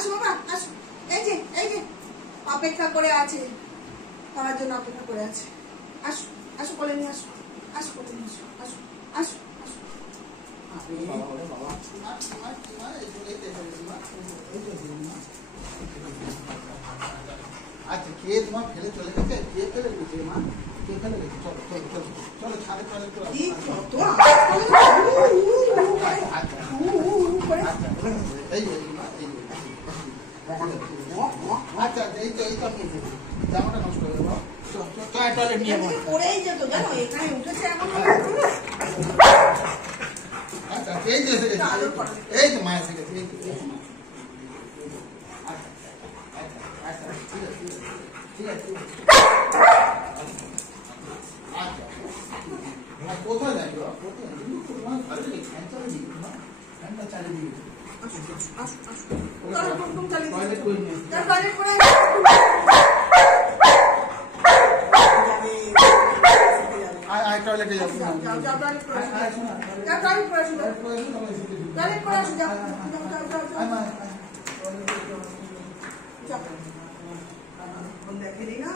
আসো বাবা আসো, এই যে অপেক্ষা করে আছে, খাওয়ার জন্য অপেক্ষা করে আছে। আসো আসো, কোলে নিয়ে আসো, আসো কোলে নিয়ে আসো, আসো আসো আসো। আচ্ছা কে তোমার ফেলে চলে গেছে? কে ফেলে গেছে মা? কে ফেলে গেছে? চলো চলো চলো চলো, ছাদে চলে চলো। এই কত এই যে মা, এই যে। আচ্ছা এই তো আমি জামাটা নষ্ট হয়ে গেল। টয়লেট নিয়ে যাবো। পড়েই যেত জানো, এখানে উঠেছে এমন। আচ্ছা এই যে এসে গেছে, এই তো মা এসে গেছে, এই তো আচ্ছা ঠিক আছে ঠিক আছে। আচ্ছা কোথায় যাই গো? কোথায় তোমার ঘরে নেই, ফ্যান চালিয়ে দিই না, ফ্যানটা চালিয়ে দিই। টয়লেট করে নিয়ে আয় টয়লেটে যাবো। দেখে নি না